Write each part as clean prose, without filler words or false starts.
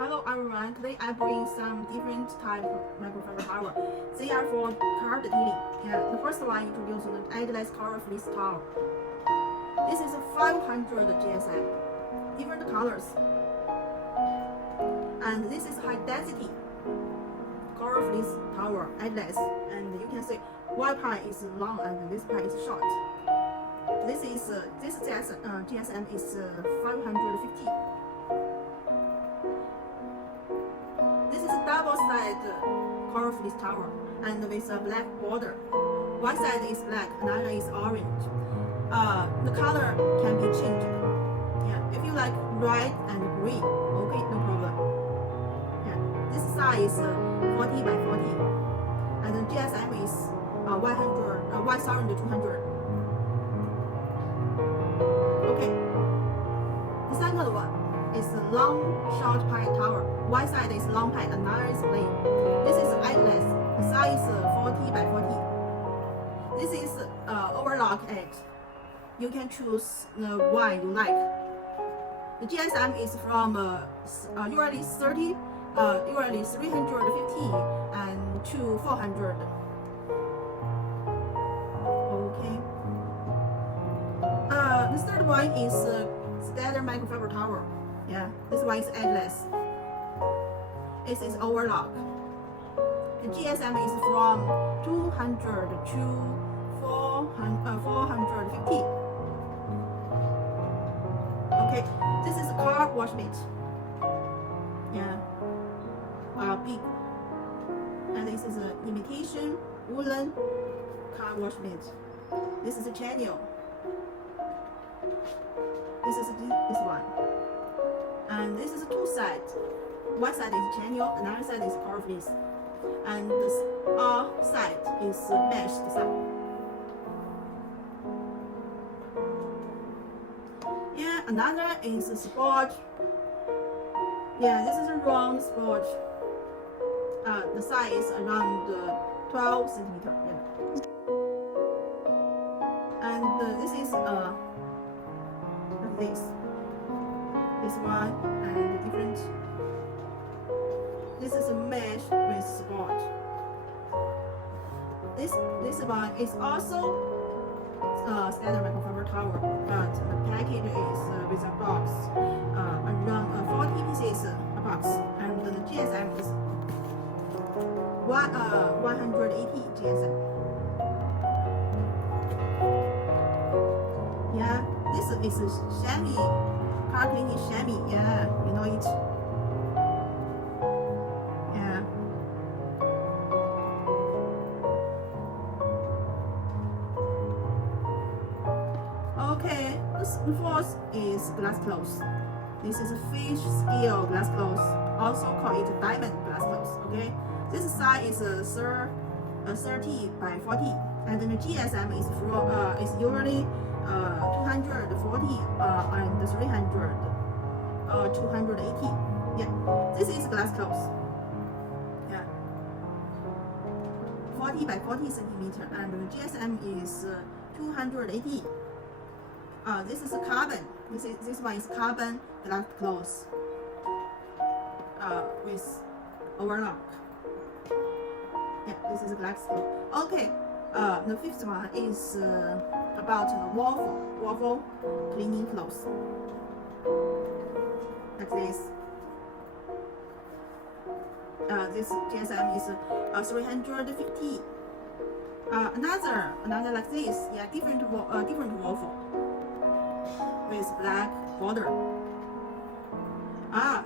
Hello everyone, today I bring some different type of microfiber towel. They are for carcleaning. The first one introduced the endless color fleece towel. This is a 500 GSM, different colors. And this is high density color fleece towel, endless. And you can see one part is long and this part is short. This GSM is 550. This is a double-sided color fleece towel and with a black border. One side is black, another is orange. The color can be changed. If you like red and green, okay, no problem. This size is 40 by 40, and the GSM is 1,200. Okay. The second one is a long short pipe towel. One side is long pipe, another is plain. This is endless. The size is 40 by 40. This is overlock edge. You can choose the one you like. The GSM is from usually 350 and to 400. Okay. The third one is standard microfiber towel. This one is endless. It is overlock. The GSM is from 200 to 450. Okay, this is a car wash mitt. Big. And this is an imitation woolen car wash mitt. This is a channel. This is this one. And this is two sides. One side is channel, another side is color fleece. And this side is mesh design. Another is a sport. This is a round sport. The size is around 12 centimeter. And this is like this one and different. This is a mesh with spot. This one is also standard microfiber towel, but the package is with a box, around 40 pieces a box, and the GSM is 180 GSM. This is a chamois, carcleaning chamois. You know it. Okay, the fourth is glass cloth. This is a fishscale glass cloth, also call it diamond glass cloth. Okay, this size is 30 by 40, and the GSM is usually 240 and 300, 280. This is glass cloth. 40 by 40 centimeter, and the GSM is 280. This is a carbon. This one is carbon glass cloth with overlock. This is a glass cloth. Okay. The fifth one is about the waffle cleaning cloth. Like this. This GSM is 350. Another like this. Different waffle with black border.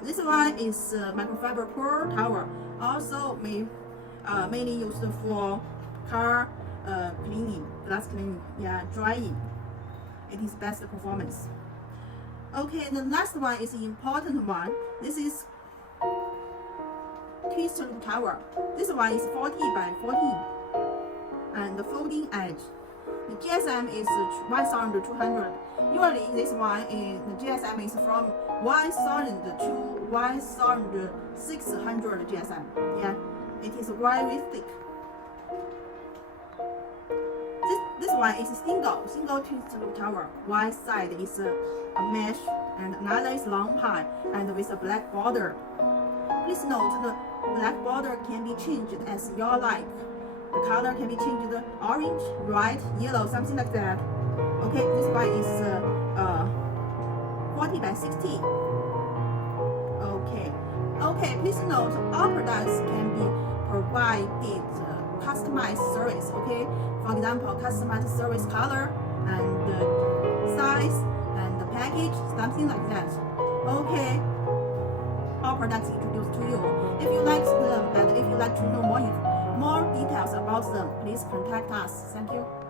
This one is microfiber pearl towel, also mainly used for car cleaning, glass cleaning, drying. It is best performance. Okay, the last one is the important one. This is twist loop towel. This one is 40 by 40 and the folding edge. The GSM is 1,200. Usually this one is the GSM is from 1,000 to 1,600 GSM. It is very thick. This one is single twist loop towel. One side is a mesh and another is long pipe and with a black border. Please note the black border can be changed as you like. The color can be changed orange, red, yellow, something like that. Okay, this one is 40 by 60. Okay, please note all products can be provided customized service. Okay, for example, customized service color and size and the package, something like that. Okay, all products introduced to you. If you like them and if you like to know more details about them, please contact us. Thank you.